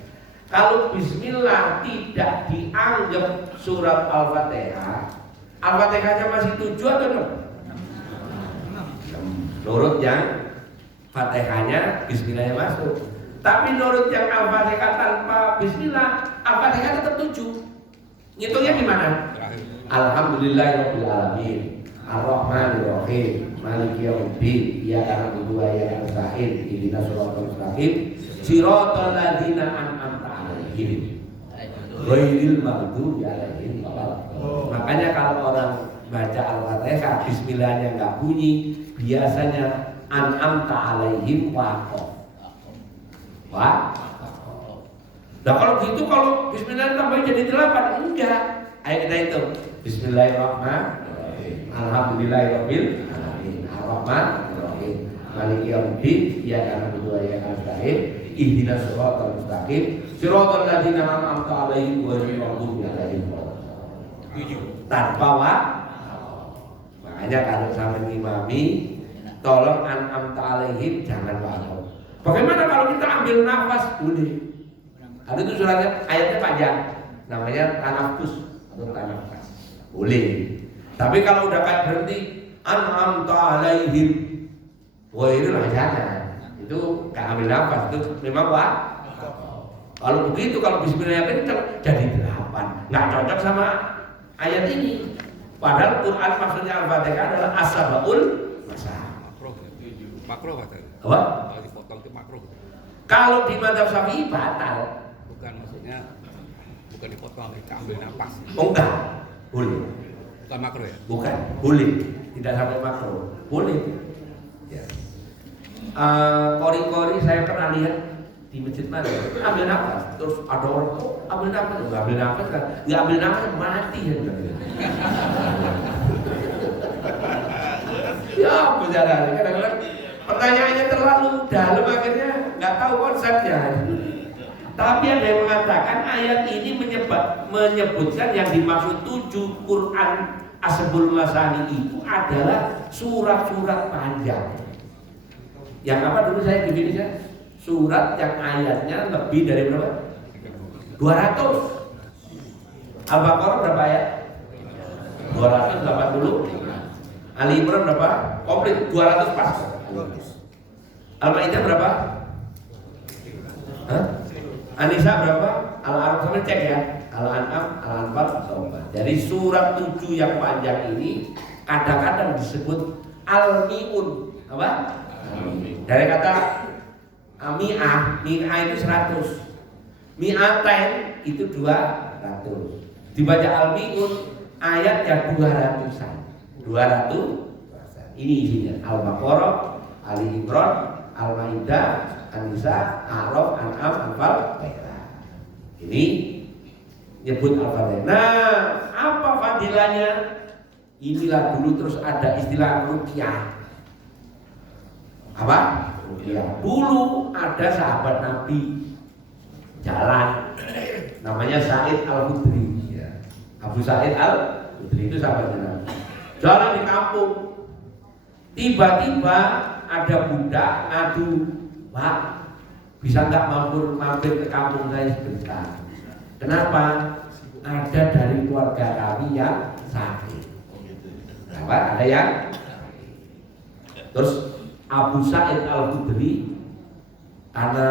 Kalau bismillah tidak dianggap surat Al-Fatihah, Al-Fatihahnya masih 7 atau 6? Menurut yang Fatihahnya bismillahnya masuk. Tapi menurut yang Al-Fatihah tanpa bismillah, Al-Fatihah tetap 7. Ngitungnya gimana? Alhamdulillahirabbil alamin. Ar-Rahmanir Rahim. Maliki yaumiddin. Iyyaka na'budu wa iyyaka nasta'in. Ihdinas siratal mustaqim. Siratal ladzina an'amta 'alaihim. Ghairil maghdubi 'alaihim waladdallin. Makanya kalau orang baca Al-Fatihah bismillahnya enggak bunyi, biasanya an'amta 'alaihim waqaf. Wah. Nah kalau gitu, kalau bismillah tambahin jadi 8, enggak. Ayo kita hitung. Bismillahirrahmanirrahim. Alhamdulillahirabbil alamin. Arrahmanirrahim. Maliki yaumiddin. Iyyaka na'budu wa iyyaka nasta'in. Ihdinas siratal mustaqim. Siratal ladzina an'amta 'alaihim ghairil maghdubi 'alaihim waladdallin. Tanpa wa. Makanya kalau sampai ngimami, tolong an'amta 'alaihim, jangan wa. Bagaimana kalau kita ambil nafas? Boleh. Ada itu suratnya, ayatnya panjang, namanya tanafus atau tanafas. Boleh. Tapi kalau udah kayak berhenti, an'amta 'alaihim, wah itu lah jangan. Itu gak ambil nafas, itu memang wah. Kalau begitu, kalau bismillahirrahmanirrahim jadi 8. Nggak cocok sama ayat ini. Padahal Quran maksudnya Al-Fatihah adalah as-sabaul masah. Makro katanya. Apa? Kalau dipotong itu makro. Kalau di madzhab Syafi'i batal. Bukan, maksudnya bukan dipotong, ambil napas. Oh enggak, boleh. Bukan makro ya? Bukan, boleh. Tidak sampai makro, boleh. Ya. Kori-kori saya pernah lihat di masjid mana, ambil nafas, terus ada orang tuh ambil nafas, nggak ambil nafas kan, nggak ambil nafas mati ya. Ya apa caranya? Kadang-kadang pertanyaannya terlalu dalam, akhirnya nggak tahu konsepnya. Tapi ada yang mengatakan ayat ini menyebutkan yang dimaksud 7 Quran Asbul Masani itu adalah surat-surat panjang. Yang apa dulu saya definisinya? Surat yang ayatnya lebih dari berapa? 200. Al-Baqarah berapa ayat? 280. Ali Imran berapa? Komplit 200 pas. Al-Maidah berapa? Hah? An-Nisa berapa? Al-A'raf sampai cek ya. Al-An'am, Al-Anfal, Taubah. Jadi surat 7 yang panjang ini kadang-kadang disebut Al-Mi'un. Apa? Dari kata mi'ah itu 100. Mi'atain itu 200. Dibaca Al-Mi'un ayatnya 200-an. 200. Ini isinya Al-Baqarah, Ali Imran, Al-Maidah, An-Nisa, A'raf, An'am, Anfal, ini nyebut Al-Fatihah. Nah, apa fadilahnya? Inilah dulu terus ada istilah ruqyah. Apa? Ruqyah. Dulu ada sahabat Nabi jalan, namanya Sa'id Al-Khudri. Abu Sa'id Al-Khudri itu sahabat Nabi. Jalan di kampung, tiba-tiba ada budak ngadu, Pak, bisa nggak mampir ke kampung saya sebentar? Kenapa? Ada dari keluarga kami yang sakit. Apa? Ada yang sakit. Terus Abu Sa'id Al-Khudri karena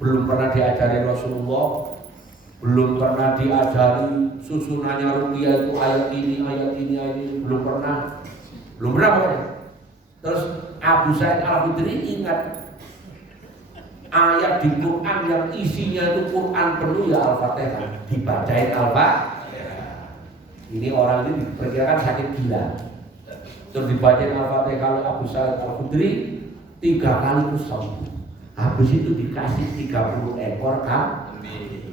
belum pernah diajari Rasulullah, belum pernah diajari susunannya ruqyah itu ayat ini, belum pernah pokoknya. Terus Abu Sa'id Al-Khudri ingat ayat di Quran yang isinya itu Quran penuh ya Al-Fatihah, dibacain Al-Fatihah. Ini orang ini diperkirakan sakit gila. Terus dibacain Al-Fatihah oleh Abu Sa'id Al-Khudri 3 kali itu sembuh. Habis itu dikasih 30 ekor kambing,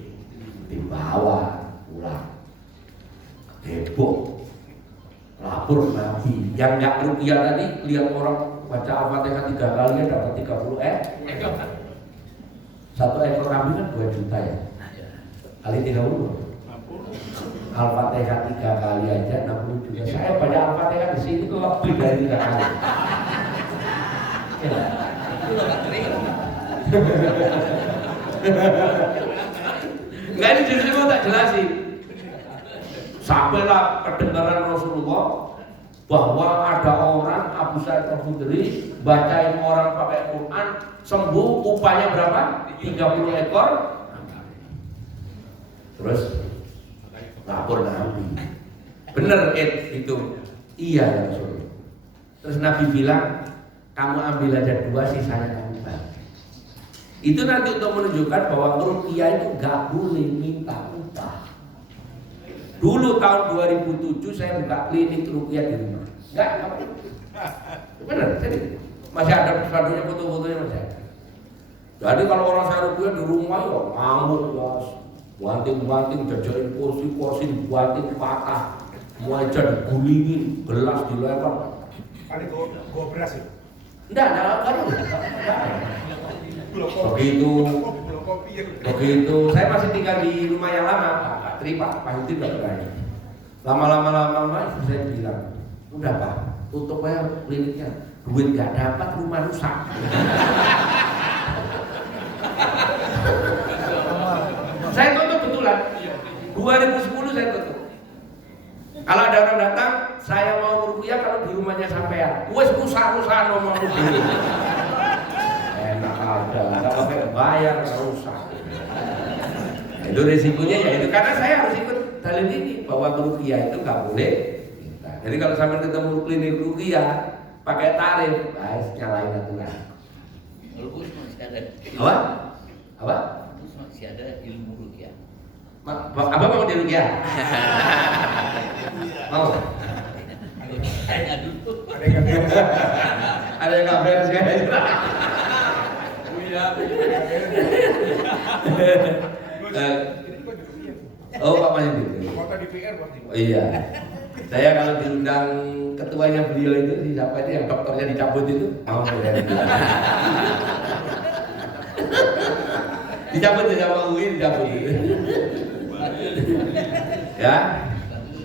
dibawa pulang. Heboh, lapor Nabi. Yang nggak ruqyah tadi lihat orang baca Al-Fatihah 3 kali dapat 30 ekor. 1 ekor kambing kan 2 juta ya. Kali 30. Al-Fatihah 3 kali aja 60 juta. Saya baca Al-Fatihah di sini tuh lebih dari 3 kali. Ya. Nggak, ini justru mau tak jelasin. Sampailah kedengaran Rasulullah bahwa ada orang Abu Sa'id Al-Khudri bacain orang pakai Quran sembuh, upahnya berapa? 30 ekor. Terus lapor Nabi. Bener itu. Iya ya Rasul. Terus Nabi bilang, kamu ambil aja 2, sisanya kamu bagi. Itu nanti untuk menunjukkan bahwa ruqyah itu gak boleh minta upah. Dulu tahun 2007 saya buka klinik ruqyah di rumah. Enggak. Benar, jadi masih ada sepatunya, foto-fotonya masih ada. Jadi kalau orang saya rupiah di rumah ya ngamuk ya, banting-banting, jajarin kursi dibanting patah, meja digulingin, gelas dilempar. Ada gue beras ya? Enggak. Belum kopi ya. Begitu, saya masih tinggal di rumah yang lama, Pak Tri, Pak Yudin nggak berani. Lama-lama itu saya bilang, udah Pak, tutup aja kliniknya, duit nggak dapat, rumah rusak. Saya tutup betulan, 2010 saya tutup. Kalau ada orang datang, saya mau rupiah kalau di rumahnya sampean, wes rusak nomor duit. Enak aja, nggak pakai bayar, nggak rusak. Itu risikonya ya itu, karena saya harus ikut dalil ini bahwa rupiah itu nggak boleh. Jadi kalau sampai ketemu klinik rupiah pakai tarif, guys nyalain aturan. Walaupun masih ada Apa? Terus masih ada ilmu rukyah. Apa mau di rupiah? Mau? Tanya dulu. Ada yang nggak beres kan? Oh Pak Mahyudin. Kota DPR waktu itu. Iya. Saya kalau diundang ketuanya beliau itu siapa itu yang dokternya dicabut itu mau saya. Dicabut ya sama UI dicabut. Ya.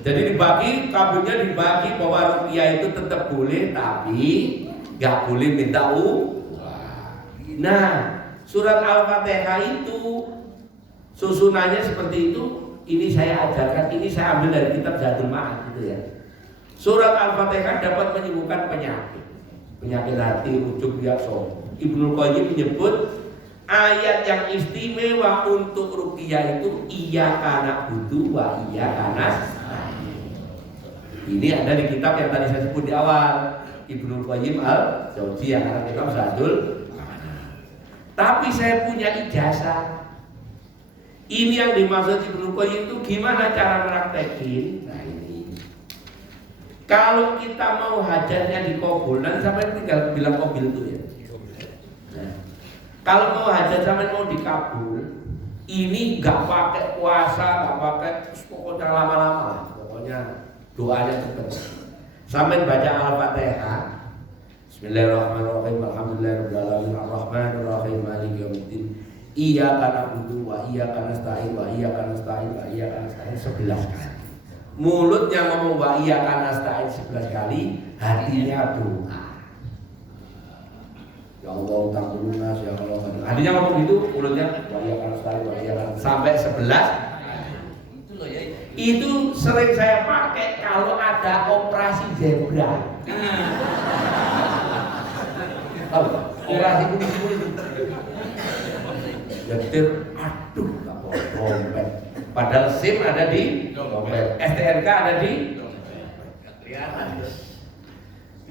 Jadi dibagi, kabelnya dibagi bahwa rupiah itu tetap boleh tapi nggak boleh minta uang. Nah, surat Al-Fatihah itu susunannya seperti itu. Ini saya ajarkan, ini saya ambil dari kitab Zadul Ma'ad gitu ya. Surat Al-Fatihah dapat menyembuhkan penyakit hati, ujub, biasa. Ibnu Qayyim menyebut ayat yang istimewa untuk ruqyah itu iyyaka na'budu wa iyyaka nasta'in. Ini ada di kitab yang tadi saya sebut di awal, Ibnu Qayyim Al-Jauziyah, karena kitab Zadul Ma'ad. Tapi saya punya ijazah. Ini yang dimaksud Ibnu Qayyim itu gimana cara praktekin? Nah ini. Kalau kita mau hajatnya dikabul, nanti sampai tinggal bilang qabil itu ya. Nah, kalau mau hajat sampai mau dikabul, ini nggak pakai puasa, nggak pakai pokoknya lama-lama lah. Pokoknya doanya cepat. Sampai baca Al-Fatihah. Bismillahirrahmanirrahim. Alhamdulillahirabbil alamin. Arrahmanirrahim. Maliki yaumiddin. Iyyaka na'budu wa iyyaka nasta'in wa iyyaka nasta'in wa iyyaka nasta'in 11 kali. Mulutnya ngomong wa iyyaka nasta'in 11 kali, hatinya doa. Ya Allah tanggung lunas, ya Allah. Hatinya ngomong gitu, mulutnya wa iyyaka nasta'in wa iyyaka sampai 11. Itu loh ya. Itu sering saya pakai kalau ada operasi zebra. Tahu? Operasi kuning-kuning. Nyetir, aduh nggak bawa dompet. Padahal SIM ada di dompet, STNK ada di Kelihatan.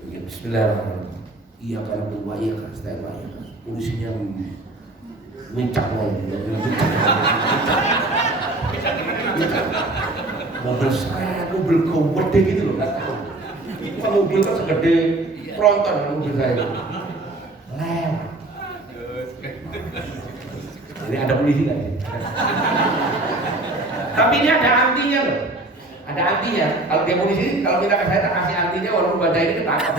Bismillahirrahmanirrahim. Iya karena berubah iya karena STNK. Polisinya mincak lagi. Mobil saya, mobil gede gitu loh. Itu mobil kan segede tronton mobil saya. Lewat. Ini ada polisi nggak sih? Tapi ini ada antinya loh. Ada antinya. Kalau dia polisi, kalau kita ke saya tak kasih antinya walaupun baca ini ketangkap.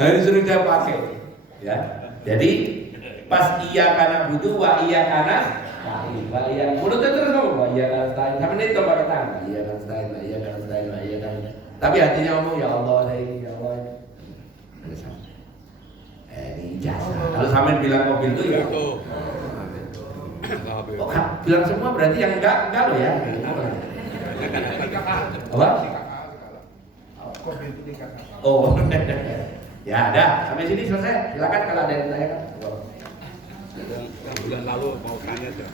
Nah ini sering saya pakai. Ya. Jadi pas iyyaka na'budu wa iyyaka nasta'in. Wa iyyaka mulutnya terus ngomong wa iyyaka nasta'in. Sampai itu pakai tangan. Iyyaka nasta'in, wa iyyaka nasta'in, wa iyyaka nasta'in. Tapi hatinya ngomong ya Allah saya ini ya Allah. Ini ijazah. Kalau sampean bilang mobil itu ya. Oh, bilang semua berarti yang enggak loh ya. Apa? Kopi itu dikatakan. Oh. Ya ada. Sampai sini selesai. Silakan kalau ada yang ditanyakan. Bulan lalu mau tanya